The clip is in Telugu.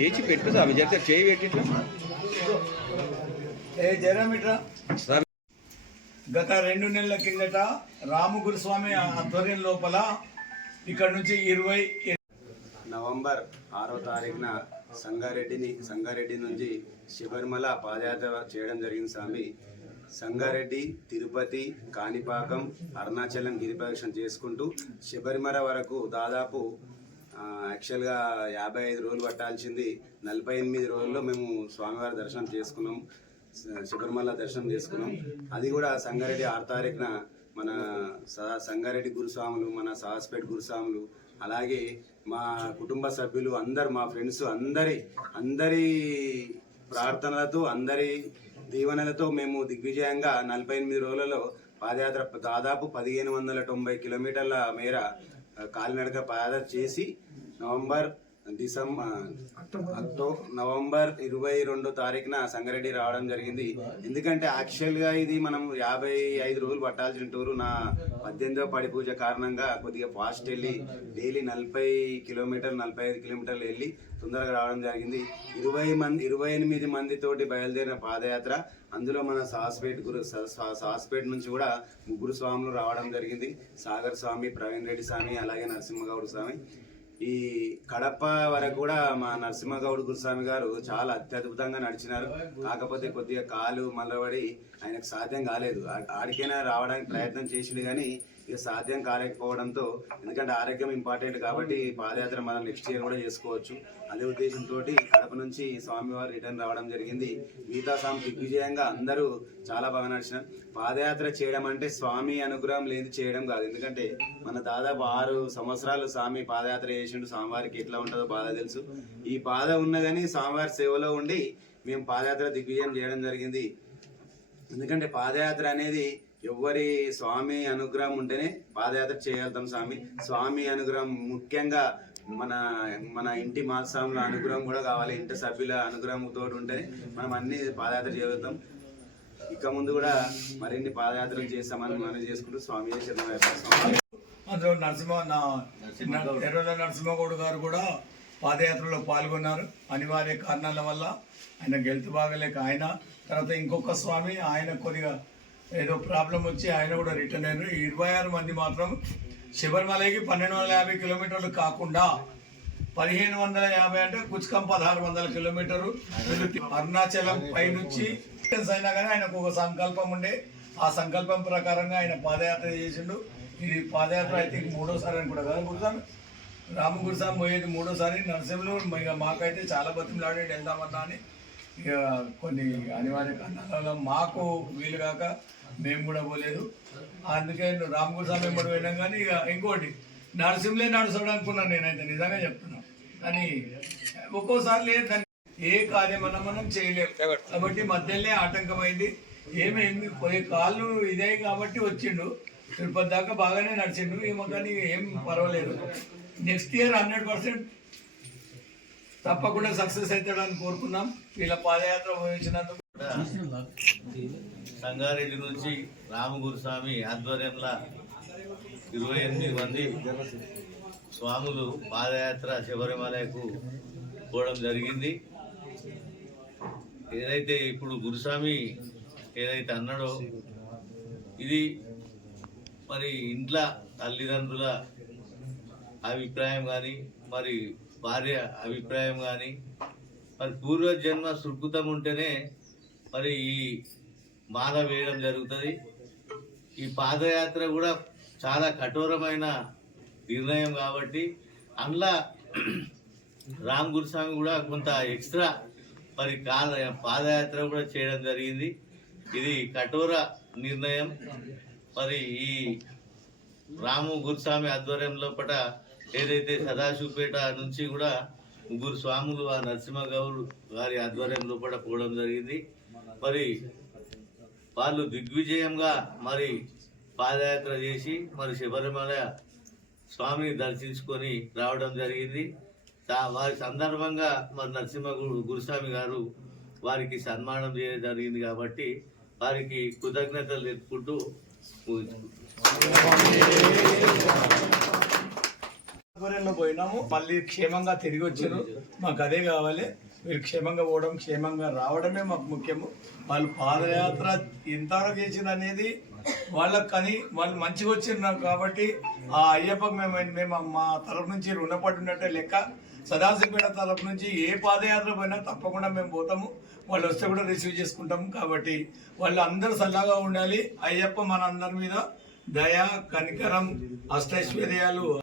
ఏచి పెట్టు స్వామి జరిగితే చేయి పెట్టిట్లా ఏ జరమిట్రా గత రెండు నెలల కిందట రామగురుస్వామి ఆధ్వర్యం లోపల ఇక్కడ నుంచి ఇరవై నవంబర్ ఆరో తారీఖున సంగారెడ్డిని సంగారెడ్డి నుంచి శబరిమల పాదయాత్ర చేయడం జరిగింది స్వామి. సంగారెడ్డి తిరుపతి కాణిపాకం అరుణాచలం గిరిప్రదక్షిణ చేసుకుంటూ శబరిమల వరకు దాదాపు యాక్చువల్గా యాభై ఐదు రోజులు పట్టాల్సింది. నలభై ఎనిమిది రోజుల్లో మేము స్వామివారి దర్శనం చేసుకున్నాం. శబరిమల దర్శనం చేసుకున్నాం. అది కూడా సంగారెడ్డి ఆరు తారీఖున మన స- సంగారెడ్డి గురుస్వాములు మన సాహస్పేట్ గురుస్వాములు అలాగే మా కుటుంబ సభ్యులు అందరు మా ఫ్రెండ్స్ అందరి అందరి ప్రార్థనలతో అందరి దీవెనలతో మేము దిగ్విజయంగా నలభై ఎనిమిది రోజులలో పాదయాత్ర దాదాపు పదిహేను వందల తొంభై కిలోమీటర్ల మేర కాలినడక పాదయాత్ర చేసి నవంబర్ డిసెంబర్ అక్టో నవంబర్ ఇరవై రెండో తారీఖున సంగారెడ్డి రావడం జరిగింది. ఎందుకంటే యాక్చువల్గా ఇది మనం యాభై ఐదు రోజులు పట్టాల్సిన టూరు. నా పద్దెనిమిదవ పడి పూజ కారణంగా కొద్దిగా ఫాస్ట్ వెళ్ళి డైలీ నలభై కిలోమీటర్ నలభై ఐదు కిలోమీటర్లు వెళ్ళి తొందరగా రావడం జరిగింది. ఇరవై మంది ఇరవై ఎనిమిది మందితోటి బయలుదేరిన పాదయాత్ర. అందులో మన సాస్పేట్ గురు సాస్పేట్ నుంచి కూడా ముగ్గురు స్వాములు రావడం జరిగింది. సాగర్ స్వామి ప్రవీణ్ రెడ్డి స్వామి అలాగే నరసింహగౌడ్ స్వామి. ఈ కడప వరకు కూడా మా నరసింహగౌడ్ గురుస్వామి గారు చాలా అత్యద్భుతంగా నడిచినారు. కాకపోతే కొద్దిగా కాలు మలబడి ఆయనకు సాధ్యం కాలేదు. ఆడికైనా రావడానికి ప్రయత్నం చేసిండు కానీ ఇక సాధ్యం కాలేకపోవడంతో ఎందుకంటే ఆరోగ్యం ఇంపార్టెంట్ కాబట్టి పాదయాత్ర మనం నెక్స్ట్ ఇయర్ కూడా చేసుకోవచ్చు. అదే ఉద్దేశంతో కడప నుంచి స్వామివారు రిటర్న్ రావడం జరిగింది. మిగతా స్వామి దిగ్విజయంగా అందరూ చాలా బాగా నడిచినారు. పాదయాత్ర చేయడం అంటే స్వామి అనుగ్రహం లేదు చేయడం కాదు. ఎందుకంటే మన దాదాపు ఆరు సంవత్సరాలు స్వామి పాదయాత్ర చేసిండు. స్వామివారికి ఎట్లా ఉంటుందో బాధ తెలుసు. ఈ బాధ ఉన్నదని స్వామివారి సేవలో ఉండి మేము పాదయాత్ర దిగ్విజయం చేయడం జరిగింది. ఎందుకంటే పాదయాత్ర అనేది ఎవరి స్వామి అనుగ్రహం ఉంటేనే పాదయాత్ర చేయగలుగుతాం స్వామి. స్వామి అనుగ్రహం ముఖ్యంగా మన మన ఇంటి మాస్వాముల అనుగ్రహం కూడా కావాలి. ఇంటి సభ్యుల అనుగ్రహంతో ఉంటేనే మనం అన్ని పాదయాత్ర చేయగలుగుతాం. ఇక ముందు కూడా మరిన్ని పాదయాత్రలు చేస్తామని మనం చేసుకుంటూ స్వామి స్వామి. అందులో నరసింహ నా ఎర్రల నరసింహగౌడ్ గారు కూడా పాదయాత్రలో పాల్గొన్నారు. అనివార్య కారణాల వల్ల ఆయన గెలుతు బాగలేక ఆయన తర్వాత ఇంకొక స్వామి ఆయన కొద్దిగా ఏదో ప్రాబ్లం వచ్చి ఆయన కూడా రిటర్న్ అయినారు ఇరవై ఆరు మంది మాత్రం శబరిమలకి పన్నెండు వందల యాభై కిలోమీటర్లు కాకుండా పదిహేను వందల యాభై అంటే కుచ్కం పదహారు వందల కిలోమీటర్లు అరుణాచలం పైనుంచి అయినా కానీ ఆయనకు ఒక సంకల్పం ఉండే. ఆ సంకల్పం ప్రకారంగా ఆయన పాదయాత్ర చేసిండు. ఇది పాదయాత్ర అయితే మూడోసారి అని కూడా కదా. గురుస్వామి రామగురు గురుస్వామి పోయేది మూడోసారి. నరసింహులు ఇక మాకైతే చాలా బతిమలాడి వెళ్దామన్నా అని ఇక కొన్ని అనివార్య కారణాల మాకు వీలు కాక మేము కూడా పోలేదు. అందుకే రామ గురుస్వామి వెంబడి పోయినాం కానీ ఇక ఇంకోటి నరసింహలే నడుస్తాడు అనుకున్నాను నేనైతే నిజంగా చెప్తున్నా. కానీ ఒక్కోసారి లేదు దాన్ని ఏ కార్యమన్నా మనం చేయలేము కాబట్టి మధ్యలోనే ఆటంకమైంది. ఏమైంది పోయే కాళ్ళు ఇదే కాబట్టి వచ్చిండు. తిరుపతి దాకా బాగానే నడిచిండు. ఏమో కానీ ఏం పర్వాలేదు. నెక్స్ట్ ఇయర్ హండ్రెడ్ పర్సెంట్ తప్పకుండా సక్సెస్ అవుతాడని కోరుకున్నాం. వీళ్ళ పాదయాత్ర వహించినందుకు సంగారెడ్డి నుంచి రామగురుస్వామి ఆధ్వర్యంలో ఇరవై ఎనిమిది మంది స్వాములు పాదయాత్ర శబరిమలకు పోవడం జరిగింది. ఏదైతే ఇప్పుడు గురుస్వామి ఏదైతే అన్నాడో ఇది మరి ఇంట్లో తల్లిదండ్రుల అభిప్రాయం కానీ మరి భార్య అభిప్రాయం కానీ మరి పూర్వజన్మ సుకృతం ఉంటేనే మరి ఈ మాల వేయడం జరుగుతుంది. ఈ పాదయాత్ర కూడా చాలా కఠోరమైన నిర్ణయం కాబట్టి అందులో రామ్ గురుస్వామి కూడా కొంత ఎక్స్ట్రా మరి కాల పాదయాత్ర కూడా చేయడం జరిగింది. ఇది కఠోర నిర్ణయం. మరి ఈ రాము గురుస్వామి ఆధ్వర్యం లోపల ఏదైతే సదాశివపేట నుంచి కూడా ముగ్గురు స్వాములు ఆ నరసింహ గౌడ్ గారి ఆధ్వర్యం లోపల పోవడం జరిగింది. మరి వాళ్ళు దిగ్విజయంగా మరి పాదయాత్ర చేసి మరి శబరిమల స్వామిని దర్శించుకొని రావడం జరిగింది. వారి సందర్భంగా మరి నరసింహ గురుస్వామి గారు వారికి సన్మానం చేయడం జరిగింది కాబట్టి వారికి కృతజ్ఞతలు తెలుపుకుంటూ పోయినాము మళ్ళీ క్షేమంగా తిరిగి వచ్చారు మాకు అదే కావాలి. వీళ్ళు క్షేమంగా పోవడం క్షేమంగా రావడమే మాకు ముఖ్యము. వాళ్ళు పాదయాత్ర ఎంతవరకు చేసింది అనేది వాళ్ళకి కానీ వాళ్ళు మంచిగా వచ్చిన్నారు కాబట్టి ఆ అయ్యప్ప మేము మేము మా తరపు నుంచి రుణపడి ఉన్నట్టే లెక్క. సదాశివపేట తరపు నుంచి ఏ పాదయాత్ర పోయినా తప్పకుండా మేము పోతాము. వాళ్ళు వస్తే కూడా రిసీవ్ చేసుకుంటాము కాబట్టి వాళ్ళు అందరూ సల్లగా ఉండాలి. అయ్యప్ప మన అందరి మీద దయ కనికరం అష్టైశ్వర్యాలు